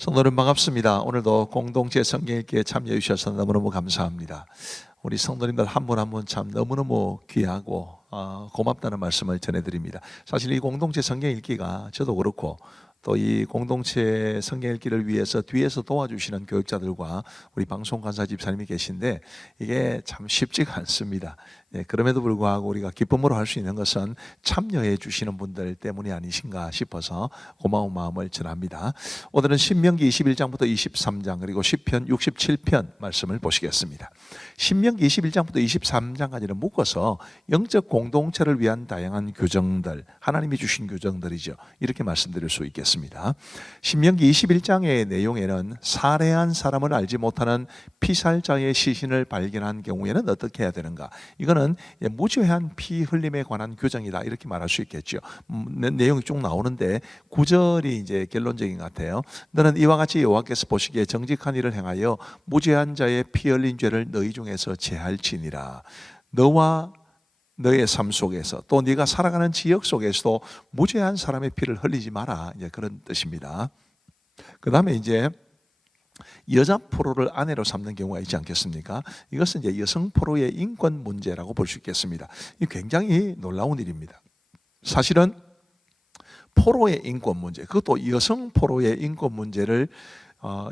성도님 반갑습니다. 오늘도 공동체 성경 읽기에 참여해 주셔서 너무너무 감사합니다. 우리 성도님들 한 분 한 분 참 너무너무 귀하고 고맙다는 말씀을 전해드립니다. 사실 이 공동체 성경 읽기가 저도 그렇고 또 이 공동체 성경 읽기를 위해서 뒤에서 도와주시는 교육자들과 우리 방송간사 집사님이 계신데 이게 참 쉽지가 않습니다. 그럼에도 불구하고 우리가 기쁨으로 할 수 있는 것은 참여해 주시는 분들 때문이 아니신가 싶어서 고마운 마음을 전합니다. 오늘은 신명기 21장부터 23장 그리고 시편 67편 말씀을 보시겠습니다. 신명기 21장부터 23장까지는 묶어서 영적 공동체를 위한 다양한 규정들, 하나님이 주신 규정들이죠. 이렇게 말씀드릴 수 있겠습니다. 신명기 21장의 내용에는 살해한 사람을 알지 못하는 피살자의 시신을 발견한 경우에는 어떻게 해야 되는가? 이거는 무죄한 피 흘림에 관한 규정이다 이렇게 말할 수 있겠죠. 내용이 쭉 나오는데 9절이 이제 결론적인 것 같아요. 너는 이와 같이 여호와께서 보시기에 정직한 일을 행하여 무죄한 자의 피 흘린 죄를 너희 중에서 제할지니라. 너와 너의 삶 속에서 또 네가 살아가는 지역 속에서도 무죄한 사람의 피를 흘리지 마라. 이제 그런 뜻입니다. 그 다음에 이제 여자 포로를 아내로 삼는 경우가 있지 않겠습니까? 이것은 이제 여성 포로의 인권 문제라고 볼 수 있겠습니다. 이 굉장히 놀라운 일입니다. 사실은 포로의 인권 문제, 그것도 여성 포로의 인권 문제를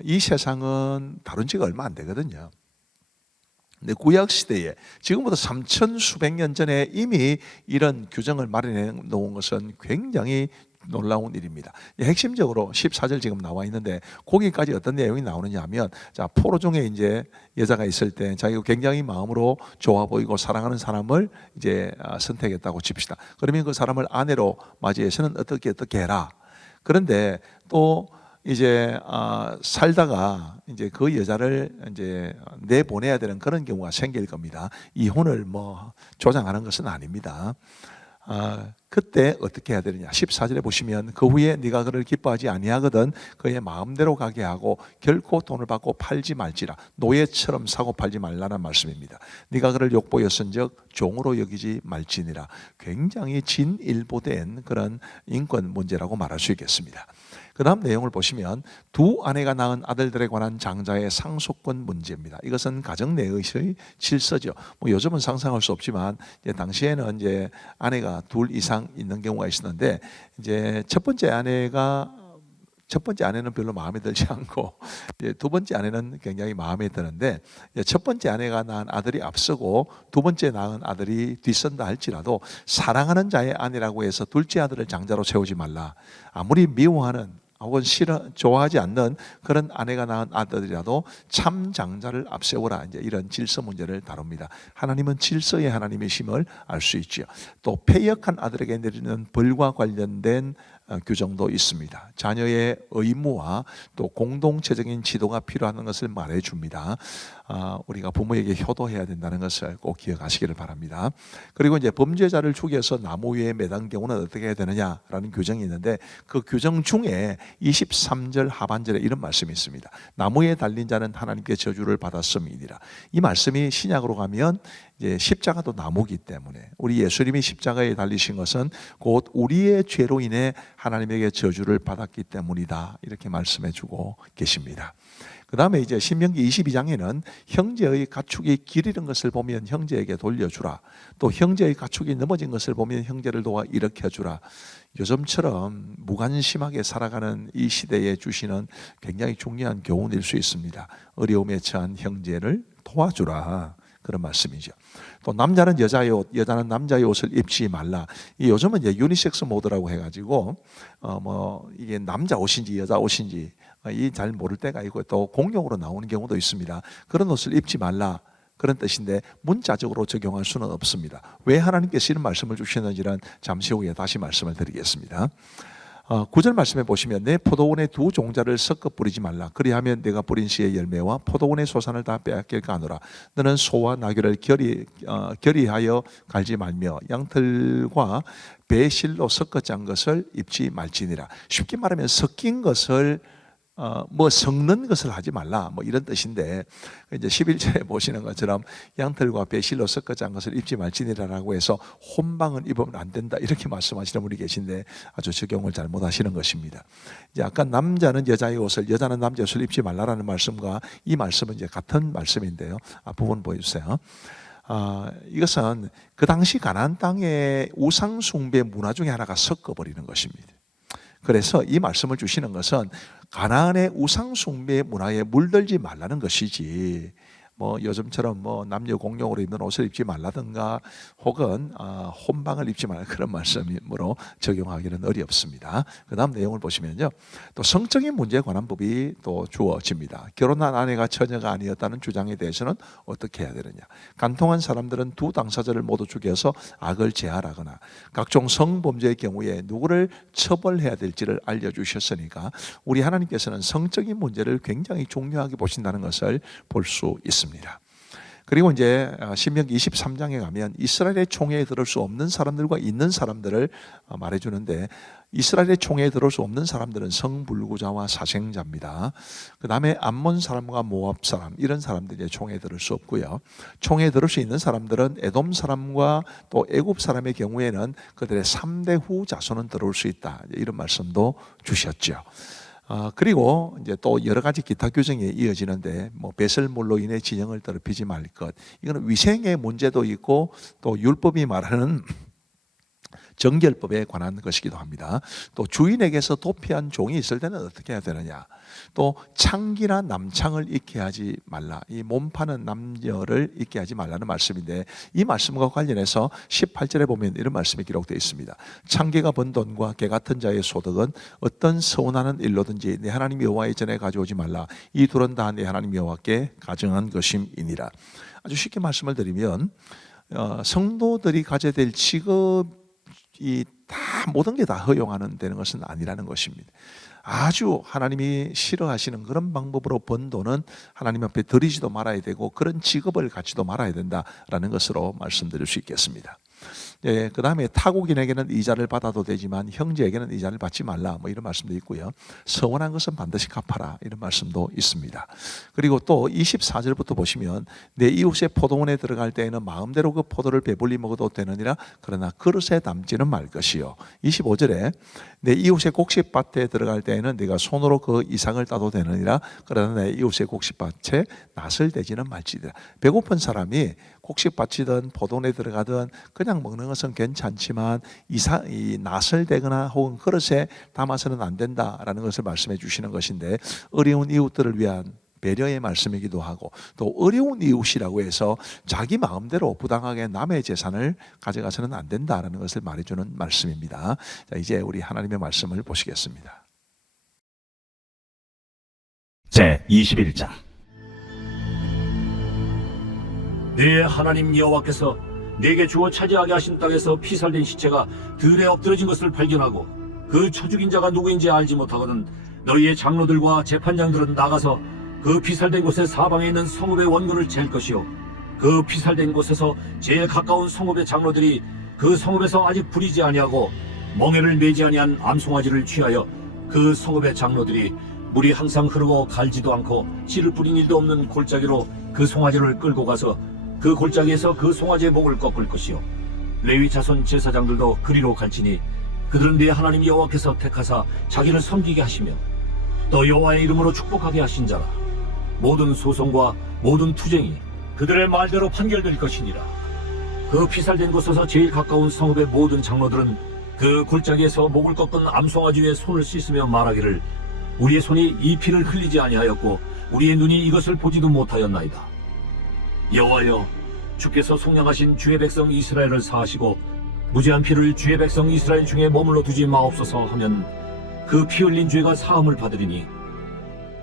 이 세상은 다룬 지가 얼마 안 되거든요. 근데 구약 시대에 지금부터 3천 수백 년 전에 이미 이런 규정을 마련해 놓은 것은 굉장히 놀라운 일입니다. 핵심적으로 14절 지금 나와 있는데 거기까지 어떤 내용이 나오느냐 하면, 자, 포로 중에 이제 여자가 있을 때 자기가 굉장히 마음으로 좋아 보이고 사랑하는 사람을 이제 선택했다고 칩시다. 그러면 그 사람을 아내로 맞이해서는 어떻게 해라. 그런데 또 이제 살다가 이제 그 여자를 이제 내보내야 되는 그런 경우가 생길 겁니다. 이혼을 뭐 조장하는 것은 아닙니다. 그때 어떻게 해야 되느냐? 14절에 보시면 그 후에 네가 그를 기뻐하지 아니하거든 그의 마음대로 가게 하고 결코 돈을 받고 팔지 말지라. 노예처럼 사고 팔지 말라는 말씀입니다. 네가 그를 욕보였은즉 종으로 여기지 말지니라. 굉장히 진일보된 그런 인권 문제라고 말할 수 있겠습니다. 그 다음 내용을 보시면 두 아내가 낳은 아들들에 관한 장자의 상속권 문제입니다. 이것은 가정 내의 질서죠. 뭐 요즘은 상상할 수 없지만 이제 당시에는 이제 아내가 둘 이상 있는 경우가 있었는데, 이제 첫 번째 아내는 별로 마음에 들지 않고 두 번째 아내는 굉장히 마음에 드는데, 첫 번째 아내가 낳은 아들이 앞서고 두 번째 낳은 아들이 뒤선다 할지라도 사랑하는 자의 아내라고 해서 둘째 아들을 장자로 세우지 말라. 아무리 미워하는 혹은 좋아하지 않는 그런 아내가 낳은 아들이라도 참 장자를 앞세우라. 이제 이런 질서 문제를 다룹니다. 하나님은 질서의 하나님이심을 알 수 있죠. 또 패역한 아들에게 내리는 벌과 관련된 규정도 있습니다. 자녀의 의무와 또 공동체적인 지도가 필요한 것을 말해줍니다. 우리가 부모에게 효도해야 된다는 것을 꼭 기억하시기를 바랍니다. 그리고 이제 범죄자를 죽여서 나무 위에 매단 경우는 어떻게 해야 되느냐라는 규정이 있는데, 그 규정 중에 23절 하반절에 이런 말씀이 있습니다. 나무에 달린 자는 하나님께 저주를 받았음이니라. 이 말씀이 신약으로 가면 이제 십자가도 나무기 때문에 우리 예수님이 십자가에 달리신 것은 곧 우리의 죄로 인해 하나님에게 저주를 받았기 때문이다. 이렇게 말씀해 주고 계십니다. 그 다음에 이제 신명기 22장에는 형제의 가축이 길 잃은 것을 보면 형제에게 돌려주라. 또 형제의 가축이 넘어진 것을 보면 형제를 도와 일으켜주라. 요즘처럼 무관심하게 살아가는 이 시대에 주시는 굉장히 중요한 교훈일 수 있습니다. 어려움에 처한 형제를 도와주라. 그런 말씀이죠. 또 남자는 여자의 옷, 여자는 남자의 옷을 입지 말라. 이 요즘은 이제 유니섹스 모드라고 해가지고 뭐 이게 남자 옷인지 여자 옷인지 이 잘 모를 때가 있고 또 공용으로 나오는 경우도 있습니다. 그런 옷을 입지 말라. 그런 뜻인데 문자적으로 적용할 수는 없습니다. 왜 하나님께서 이런 말씀을 주시는지는 잠시 후에 다시 말씀을 드리겠습니다. 9절 말씀해 보시면 내 포도원의 두 종자를 섞어 뿌리지 말라. 그리하면 내가 뿌린 씨의 열매와 포도원의 소산을 다 빼앗길까 하노라. 너는 소와 나귀를 결의하여 갈지 말며 양털과 배실로 섞어 짠 것을 입지 말지니라. 쉽게 말하면 섞인 것을 뭐 섞는 것을 하지 말라 뭐 이런 뜻인데, 이제 11절에 보시는 것처럼 양털과 배실로 섞어지 않은 것을 입지 말지니라라고 해서 혼방은 입으면 안 된다 이렇게 말씀하시는 분이 계신데 아주 적용을 잘못하시는 것입니다. 이제 아까 남자는 여자의 옷을, 여자는 남자의 옷을 입지 말라라는 말씀과 이 말씀은 이제 같은 말씀인데요. 앞부분 보여주세요. 이것은 그 당시 가나안 땅의 우상 숭배 문화 중에 하나가 섞어버리는 것입니다. 그래서 이 말씀을 주시는 것은 가나안의 우상 숭배 문화에 물들지 말라는 것이지, 뭐 요즘처럼 뭐 남녀 공용으로 입는 옷을 입지 말라든가 혹은 혼방을 입지 말라 그런 말씀으로 적용하기는 어렵습니다. 그 다음 내용을 보시면요, 또 성적인 문제에 관한 법이 또 주어집니다. 결혼한 아내가 처녀가 아니었다는 주장에 대해서는 어떻게 해야 되느냐. 간통한 사람들은 두 당사자를 모두 죽여서 악을 제하라거나 각종 성범죄의 경우에 누구를 처벌해야 될지를 알려주셨으니까 우리 하나님께서는 성적인 문제를 굉장히 중요하게 보신다는 것을 볼 수 있습니다. 그리고 이제 신명기 23장에 가면 이스라엘의 총회에 들을 수 없는 사람들과 있는 사람들을 말해주는데, 이스라엘의 총회에 들을 수 없는 사람들은 성불구자와 사생자입니다. 그 다음에 암몬 사람과 모압 사람, 이런 사람들이 총회에 들을 수 없고요. 총회에 들을 수 있는 사람들은 에돔 사람과 또 애굽 사람의 경우에는 그들의 3대 후 자손은 들어올 수 있다, 이런 말씀도 주셨죠. 그리고 이제 또 여러 가지 기타 규정이 이어지는데, 뭐 배설물로 인해 진영을 더럽히지 말 것, 이거는 위생의 문제도 있고 또 율법이 말하는 정결법에 관한 것이기도 합니다. 또 주인에게서 도피한 종이 있을 때는 어떻게 해야 되느냐. 또 창기나 남창을 잊게 하지 말라. 이 몸파는 남녀를 잊게 하지 말라는 말씀인데, 이 말씀과 관련해서 18절에 보면 이런 말씀이 기록되어 있습니다. 창기가 번 돈과 개 같은 자의 소득은 어떤 서운하는 일로든지 내 하나님 여호와의 전에 가져오지 말라. 이 둘은 다 내 하나님 여호와께 가정한 것임이니라. 아주 쉽게 말씀을 드리면 성도들이 가져야 될 직업 이 다 모든 게 다 허용하는 되는 것은 아니라는 것입니다. 아주 하나님이 싫어하시는 그런 방법으로 번 돈은 하나님 앞에 드리지도 말아야 되고 그런 직업을 갖지도 말아야 된다라는 것으로 말씀드릴 수 있겠습니다. 예, 그 다음에 타국인에게는 이자를 받아도 되지만 형제에게는 이자를 받지 말라, 뭐 이런 말씀도 있고요. 서운한 것은 반드시 갚아라, 이런 말씀도 있습니다. 그리고 또 24절부터 보시면 내 이웃의 포도원에 들어갈 때에는 마음대로 그 포도를 배불리 먹어도 되느니라. 그러나 그릇에 담지는 말 것이요. 25절에 내 이웃의 곡식밭에 들어갈 때에는 네가 손으로 그 이상을 따도 되느니라. 그러나 내 이웃의 곡식밭에 낫을 대지는 말지니라. 배고픈 사람이 곡식밭이든 포도원에 들어가든 그냥 먹는 것은 괜찮지만 이 낫을 대거나 혹은 그릇에 담아서는 안 된다라는 것을 말씀해 주시는 것인데, 어려운 이웃들을 위한 배려의 말씀이기도 하고, 또 어려운 이웃이라고 해서 자기 마음대로 부당하게 남의 재산을 가져가서는 안 된다라는 것을 말해주는 말씀입니다. 자, 이제 우리 하나님의 말씀을 보시겠습니다. 제 21장. 네 하나님 여호와께서 내게 주어 차지하게 하신 땅에서 피살된 시체가 들에 엎드러진 것을 발견하고 그 처죽인 자가 누구인지 알지 못하거든 너희의 장로들과 재판장들은 나가서 그 피살된 곳의 사방에 있는 성읍의 원군을 잴 것이요, 그 피살된 곳에서 제일 가까운 성읍의 장로들이 그 성읍에서 아직 부리지 아니하고 멍에를 매지 아니한 암송아지를 취하여 그 성읍의 장로들이 물이 항상 흐르고 갈지도 않고 씨를 뿌린 일도 없는 골짜기로 그 송아지를 끌고 가서 그 골짜기에서 그 송아지의 목을 꺾을 것이요, 레위 자손 제사장들도 그리로 갈지니 그들은 네 하나님 여호와께서 택하사 자기를 섬기게 하시며 또 여호와의 이름으로 축복하게 하신 자라. 모든 소송과 모든 투쟁이 그들의 말대로 판결될 것이니라. 그 피살된 곳에서 제일 가까운 성읍의 모든 장로들은 그 골짜기에서 목을 꺾은 암송아지 위에 손을 씻으며 말하기를 우리의 손이 이 피를 흘리지 아니하였고 우리의 눈이 이것을 보지도 못하였나이다. 여호와여, 주께서 속량하신 주의 백성 이스라엘을 사하시고 무죄한 피를 주의 백성 이스라엘 중에 머물러 두지 마옵소서 하면 그 피 흘린 죄가 사함을 받으리니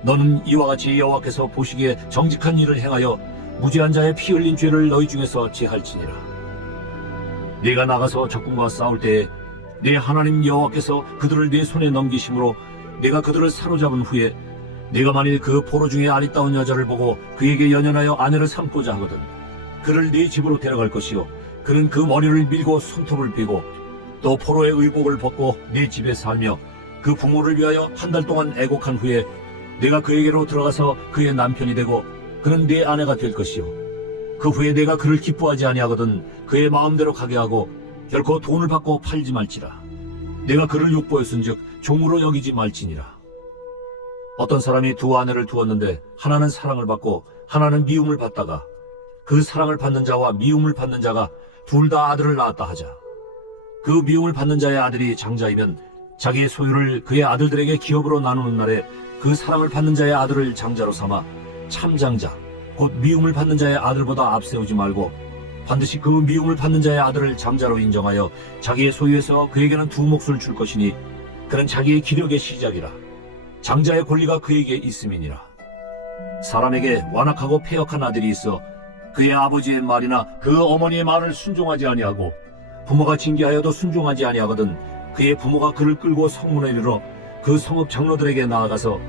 너는 이와 같이 여호와께서 보시기에 정직한 일을 행하여 무죄한 자의 피 흘린 죄를 너희 중에서 제할지니라. 네가 나가서 적군과 싸울 때에 네 하나님 여호와께서 그들을 네 손에 넘기심으로 네가 그들을 사로잡은 후에 네가 만일 그 포로 중에 아리따운 여자를 보고 그에게 연연하여 아내를 삼고자 하거든 그를 네 집으로 데려갈 것이요, 그는 그 머리를 밀고 손톱을 베고 또 포로의 의복을 벗고 네 집에 살며 그 부모를 위하여 한 달 동안 애곡한 후에 내가 그에게로 들어가서 그의 남편이 되고 그는 내 아내가 될 것이요 그 후에 내가 그를 기뻐하지 아니하거든 그의 마음대로 가게 하고 결코 돈을 받고 팔지 말지라. 내가 그를 욕보였은즉 종으로 여기지 말지니라. 어떤 사람이 두 아내를 두었는데 하나는 사랑을 받고 하나는 미움을 받다가 그 사랑을 받는 자와 미움을 받는 자가 둘 다 아들을 낳았다 하자. 그 미움을 받는 자의 아들이 장자이면 자기의 소유를 그의 아들들에게 기업으로 나누는 날에 그 사랑을 받는 자의 아들을 장자로 삼아 참장자 곧 미움을 받는 자의 아들보다 앞세우지 말고 반드시 그 미움을 받는 자의 아들을 장자로 인정하여 자기의 소유에서 그에게는 두 몫을 줄 것이니 그는 자기의 기력의 시작이라. 장자의 권리가 그에게 있음이니라. 사람에게 완악하고 패역한 아들이 있어 그의 아버지의 말이나 그 어머니의 말을 순종하지 아니하고 부모가 징계하여도 순종하지 아니하거든 그의 부모가 그를 끌고 성문에 이르러 그 성읍 장로들에게 나아가서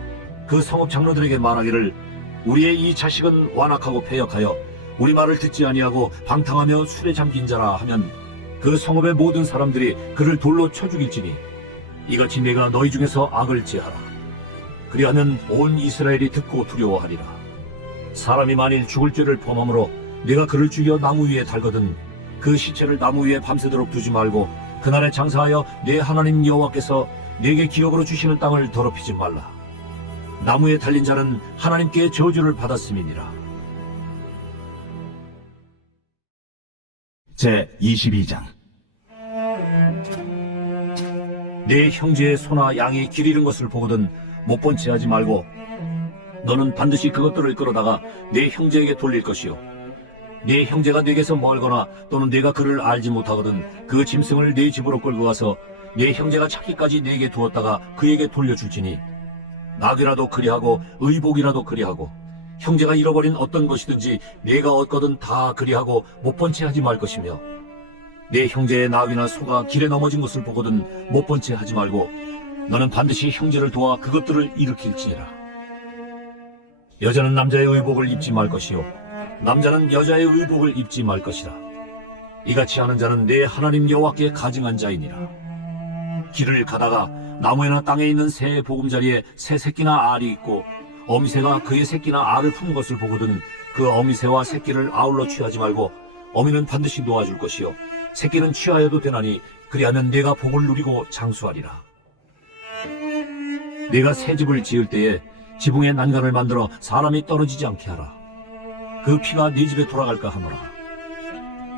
그 성읍 장로들에게 말하기를 우리의 이 자식은 완악하고 패역하여 우리 말을 듣지 아니하고 방탕하며 술에 잠긴 자라 하면 그 성읍의 모든 사람들이 그를 돌로 쳐 죽일지니 이같이 내가 너희 중에서 악을 제하라. 그리하면 온 이스라엘이 듣고 두려워하리라. 사람이 만일 죽을 죄를 범함으로 내가 그를 죽여 나무 위에 달거든 그 시체를 나무 위에 밤새도록 두지 말고 그날에 장사하여 내 하나님 여호와께서 내게 기업으로 주시는 땅을 더럽히지 말라. 나무에 달린 자는 하나님께 저주를 받았음이니라. 제 22장. 내 형제의 소나 양이 길 잃은 것을 보거든 못 본 채 하지 말고 너는 반드시 그것들을 끌어다가 내 형제에게 돌릴 것이요 내 형제가 내게서 멀거나 또는 내가 그를 알지 못하거든 그 짐승을 내 집으로 끌고 가서 내 형제가 찾기까지 내게 두었다가 그에게 돌려줄지니 낙이라도 그리하고 의복이라도 그리하고 형제가 잃어버린 어떤 것이든지 내가 얻거든 다 그리하고 못 본 채 하지 말 것이며 내 형제의 나귀나 소가 길에 넘어진 것을 보거든 못 본 채 하지 말고 너는 반드시 형제를 도와 그것들을 일으킬지니라. 여자는 남자의 의복을 입지 말 것이요 남자는 여자의 의복을 입지 말 것이라. 이같이 하는 자는 내 하나님 여호와께 가증한 자이니라. 길을 가다가 나무에나 땅에 있는 새의 보금자리에 새 새끼나 알이 있고 어미새가 그의 새끼나 알을 푼 것을 보거든 그 어미새와 새끼를 아울러 취하지 말고 어미는 반드시 놓아줄 것이요 새끼는 취하여도 되나니 그리하면 내가 복을 누리고 장수하리라. 내가 새 집을 지을 때에 지붕에 난간을 만들어 사람이 떨어지지 않게 하라. 그 피가 네 집에 돌아갈까 하노라.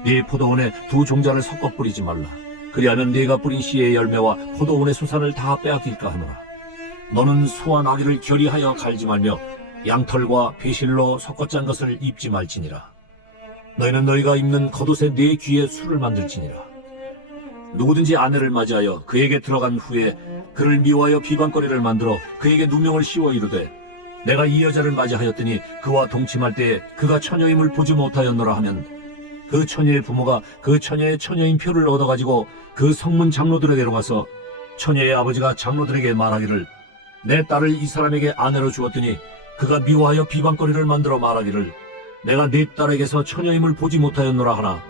네 포도원에 두 종자를 섞어 뿌리지 말라. 그리하면 네가 뿌린 씨의 열매와 포도원의 수산을 다 빼앗길까 하노라. 너는 소와 나귀를 결의하여 갈지 말며 양털과 배실로 섞어 짠 것을 입지 말지니라. 너희는 너희가 입는 겉옷에 네 귀에 술을 만들지니라. 누구든지 아내를 맞이하여 그에게 들어간 후에 그를 미워하여 비방거리를 만들어 그에게 누명을 씌워 이르되 내가 이 여자를 맞이하였더니 그와 동침할 때에 그가 처녀임을 보지 못하였노라 하면 그 처녀의 부모가 그 처녀의 처녀인 표를 얻어가지고 그 성문 장로들에게로 가서 처녀의 아버지가 장로들에게 말하기를 내 딸을 이 사람에게 아내로 주었더니 그가 미워하여 비방거리를 만들어 말하기를 내가 네 딸에게서 처녀임을 보지 못하였노라 하나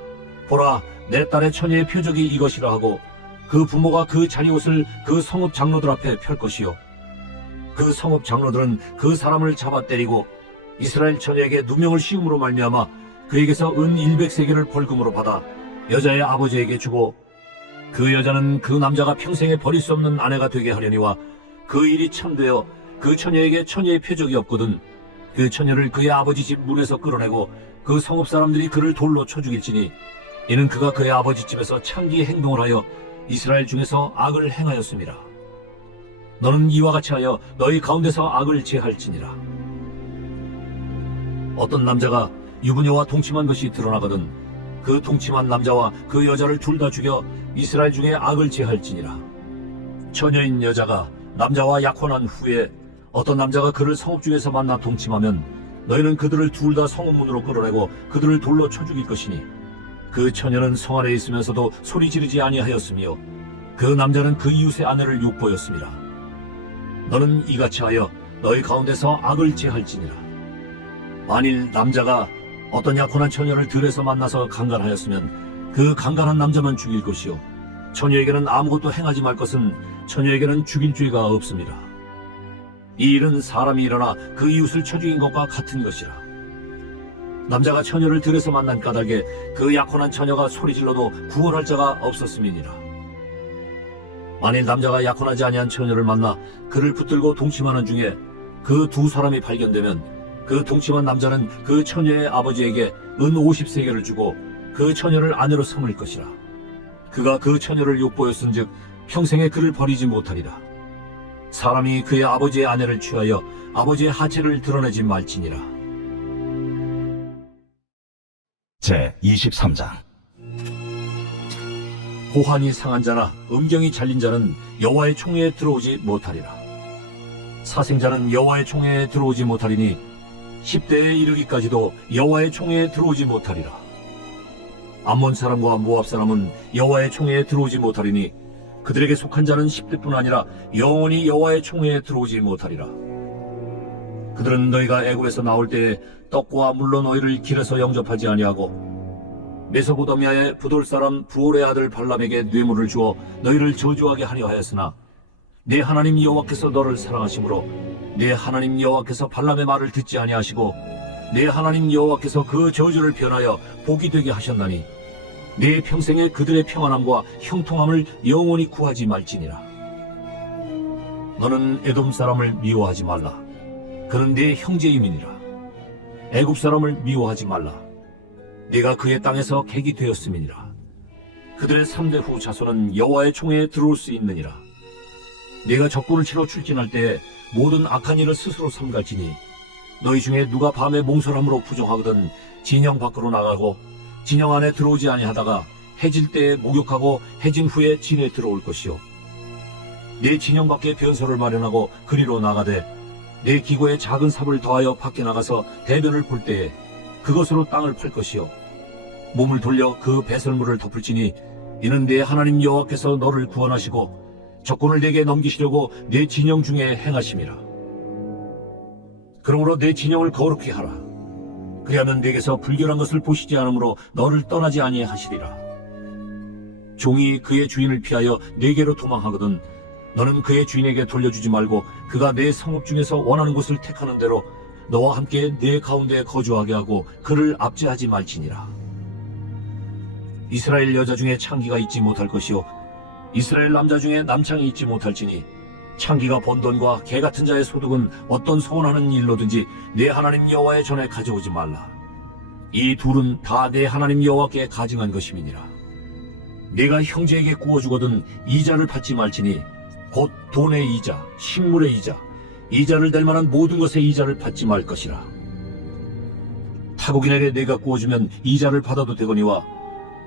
보라 내 딸의 처녀의 표적이 이것이라 하고 그 부모가 그 자리옷을 그 성읍 장로들 앞에 펼 것이요 그 성읍 장로들은 그 사람을 잡아 때리고 이스라엘 처녀에게 누명을 씌움으로 말미암아 그에게서 은 100세겔을 벌금으로 받아 여자의 아버지에게 주고 그 여자는 그 남자가 평생에 버릴 수 없는 아내가 되게 하려니와 그 일이 참되어 그 처녀에게 처녀의 표적이 없거든 그 처녀를 그의 아버지 집 문에서 끌어내고 그 성읍 사람들이 그를 돌로 쳐 죽일지니 이는 그가 그의 아버지 집에서 창기의 행동을 하여 이스라엘 중에서 악을 행하였습니다. 너는 이와 같이 하여 너희 가운데서 악을 제할지니라. 어떤 남자가 유부녀와 동침한 것이 드러나거든 그 동침한 남자와 그 여자를 둘 다 죽여 이스라엘 중에 악을 제할지니라. 처녀인 여자가 남자와 약혼한 후에 어떤 남자가 그를 성읍 중에서 만나 동침하면 너희는 그들을 둘 다 성읍 문으로 끌어내고 그들을 돌로 쳐 죽일 것이니 그 처녀는 성 안에 있으면서도 소리 지르지 아니하였으며 그 남자는 그 이웃의 아내를 욕보였습니다. 너는 이같이 하여 너희 가운데서 악을 제할지니라. 만일 남자가 어떤 약혼한 처녀를 들에서 만나서 강간하였으면 그 강간한 남자만 죽일 것이요 처녀에게는 아무것도 행하지 말 것은 처녀에게는 죽일 죄가 없습니다. 이 일은 사람이 일어나 그 이웃을 쳐 죽인 것과 같은 것이라. 남자가 처녀를 들에서 만난 까닭에 그 약혼한 처녀가 소리질러도 구원할 자가 없었음이니라. 만일 남자가 약혼하지 아니한 처녀를 만나 그를 붙들고 동침하는 중에 그 두 사람이 발견되면 그 동침한 남자는 그 처녀의 아버지에게 은 50세겔을 주고 그 처녀를 아내로 삼을 것이라. 그가 그 처녀를 욕보였은즉 평생에 그를 버리지 못하리라. 사람이 그의 아버지의 아내를 취하여 아버지의 하체를 드러내지 말지니라. 제 23장. 고환이 상한 자나 음경이 잘린 자는 여호와의 총회에 들어오지 못하리라. 사생자는 여호와의 총회에 들어오지 못하리니 10대에 이르기까지도 여호와의 총회에 들어오지 못하리라. 암몬 사람과 모압 사람은 여호와의 총회에 들어오지 못하리니 그들에게 속한 자는 10대뿐 아니라 영원히 여호와의 총회에 들어오지 못하리라. 그들은 너희가 애굽에서 나올 때에 떡과 물로 너희를 길에서 영접하지 아니하고 메소포타미아의 부돌 사람 부올의 아들 발람에게 뇌물을 주어 너희를 저주하게 하려 하였으나 내 하나님 여호와께서 너를 사랑하심으로 내 하나님 여호와께서 발람의 말을 듣지 아니하시고 내 하나님 여호와께서 그 저주를 변하여 복이 되게 하셨나니 내 평생에 그들의 평안함과 형통함을 영원히 구하지 말지니라. 너는 에돔 사람을 미워하지 말라. 그는 내 형제임이니라. 애굽 사람을 미워하지 말라. 네가 그의 땅에서 객이 되었음이니라. 그들의 3대 후 자손은 여호와의 총회에 들어올 수 있느니라. 네가 적군을 치러 출진할 때에 모든 악한 일을 스스로 삼갈지니 너희 중에 누가 밤에 몽설함으로 부정하거든 진영 밖으로 나가고 진영 안에 들어오지 아니하다가 해질 때에 목욕하고 해진 후에 진에 들어올 것이요. 내 진영 밖에 변소를 마련하고 그리로 나가되 내 기고에 작은 삽을 더하여 밖에 나가서 대변을 볼 때에 그것으로 땅을 팔 것이요. 몸을 돌려 그 배설물을 덮을지니 이는 내 하나님 여호와께서 너를 구원하시고 적군을 내게 넘기시려고 내 진영 중에 행하심이라. 그러므로 내 진영을 거룩히 하라. 그리하면 내게서 불결한 것을 보시지 않으므로 너를 떠나지 아니하시리라. 종이 그의 주인을 피하여 내게로 도망하거든 너는 그의 주인에게 돌려주지 말고 그가 내 성읍 중에서 원하는 곳을 택하는 대로 너와 함께 내 가운데 거주하게 하고 그를 압제하지 말지니라. 이스라엘 여자 중에 창기가 있지 못할 것이요 이스라엘 남자 중에 남창이 있지 못할지니 창기가 번 돈과 개 같은 자의 소득은 어떤 소원하는 일로든지 내 하나님 여호와의 전에 가져오지 말라. 이 둘은 다 내 하나님 여호와께 가증한 것임이니라. 내가 형제에게 구워주거든 이자를 받지 말지니 곧 돈의 이자, 식물의 이자, 이자를 댈 만한 모든 것의 이자를 받지 말 것이라. 타국인에게 내가 구워주면 이자를 받아도 되거니와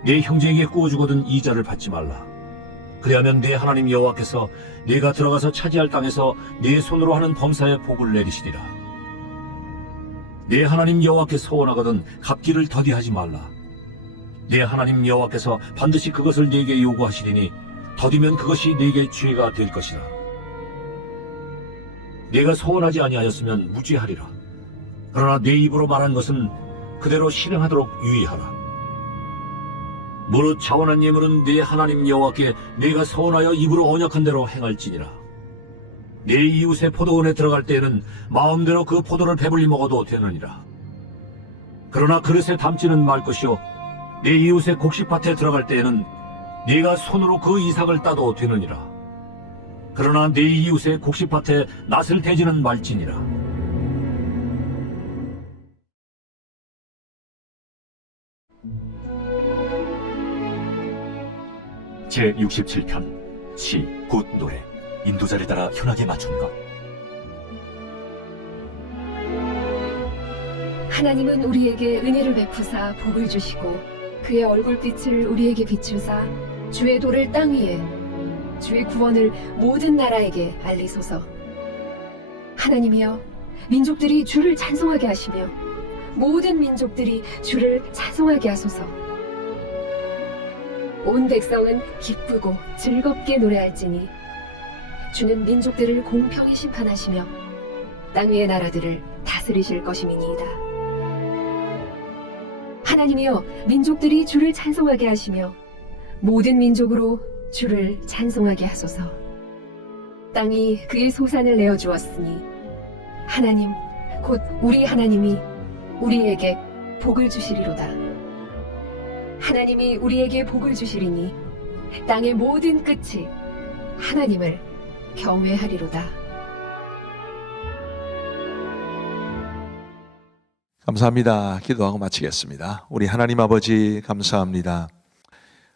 내 형제에게 구워주거든 이자를 받지 말라. 그리하면 내 하나님 여호와께서 네가 들어가서 차지할 땅에서 내 손으로 하는 범사에 복을 내리시리라. 내 하나님 여호와께 서원하거든 갚기를 더디하지 말라. 내 하나님 여호와께서 반드시 그것을 네게 요구하시리니 더디면 그것이 네게 죄가 될 것이라. 네가 서원하지 아니하였으면 무죄하리라. 그러나 내 입으로 말한 것은 그대로 실행하도록 유의하라. 무릇 자원한 예물은 네 하나님 여호와께 네가 서원하여 입으로 언약한 대로 행할지니라. 내 이웃의 포도원에 들어갈 때에는 마음대로 그 포도를 배불리 먹어도 되느니라. 그러나 그릇에 담지는 말 것이요 내 이웃의 곡식밭에 들어갈 때에는 네가 손으로 그 이삭을 따도 되느니라. 그러나 내 이웃의 곡식밭에 낫을 대지는 말지니라. 제 67편 시, 굿 노래 인도자를 따라 현악에 맞춘 것. 하나님은 우리에게 은혜를 베푸사 복을 주시고 그의 얼굴빛을 우리에게 비추사 주의 도를 땅 위에 주의 구원을 모든 나라에게 알리소서. 하나님이여 민족들이 주를 찬송하게 하시며 모든 민족들이 주를 찬송하게 하소서. 온 백성은 기쁘고 즐겁게 노래할지니 주는 민족들을 공평히 심판하시며 땅 위의 나라들을 다스리실 것임이니이다. 하나님이여 민족들이 주를 찬송하게 하시며 모든 민족으로 주를 찬송하게 하소서. 땅이 그의 소산을 내어주었으니 하나님 곧 우리 하나님이 우리에게 복을 주시리로다. 하나님이 우리에게 복을 주시리니 땅의 모든 끝이 하나님을 경외하리로다. 감사합니다. 기도하고 마치겠습니다. 우리 하나님 아버지 감사합니다.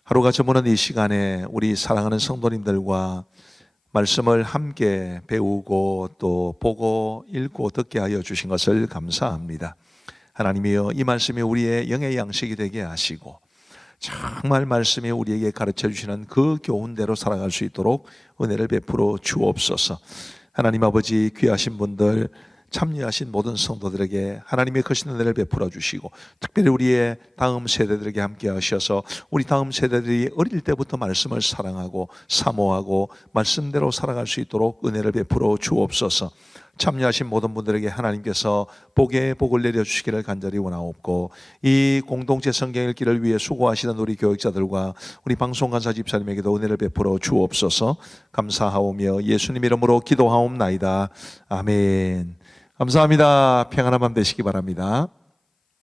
하루가 저무는 이 시간에 우리 사랑하는 성도님들과 말씀을 함께 배우고 또 보고 읽고 듣게 하여 주신 것을 감사합니다. 하나님이여, 이 말씀이 우리의 영의 양식이 되게 하시고 정말 말씀이 우리에게 가르쳐 주시는 그 교훈대로 살아갈 수 있도록 은혜를 베풀어 주옵소서. 하나님 아버지, 귀하신 분들, 참여하신 모든 성도들에게 하나님의 크신 은혜를 베풀어 주시고, 특별히 우리의 다음 세대들에게 함께 하셔서 우리 다음 세대들이 어릴 때부터 말씀을 사랑하고 사모하고 말씀대로 살아갈 수 있도록 은혜를 베풀어 주옵소서. 참여하신 모든 분들에게 하나님께서 복에 복을 내려주시기를 간절히 원하옵고, 이 공동체 성경 읽기를 위해 수고하시는 우리 교육자들과 우리 방송간사 집사님에게도 은혜를 베풀어 주옵소서. 감사하오며 예수님 이름으로 기도하옵나이다. 아멘. 감사합니다. 평안한 밤 되시기 바랍니다.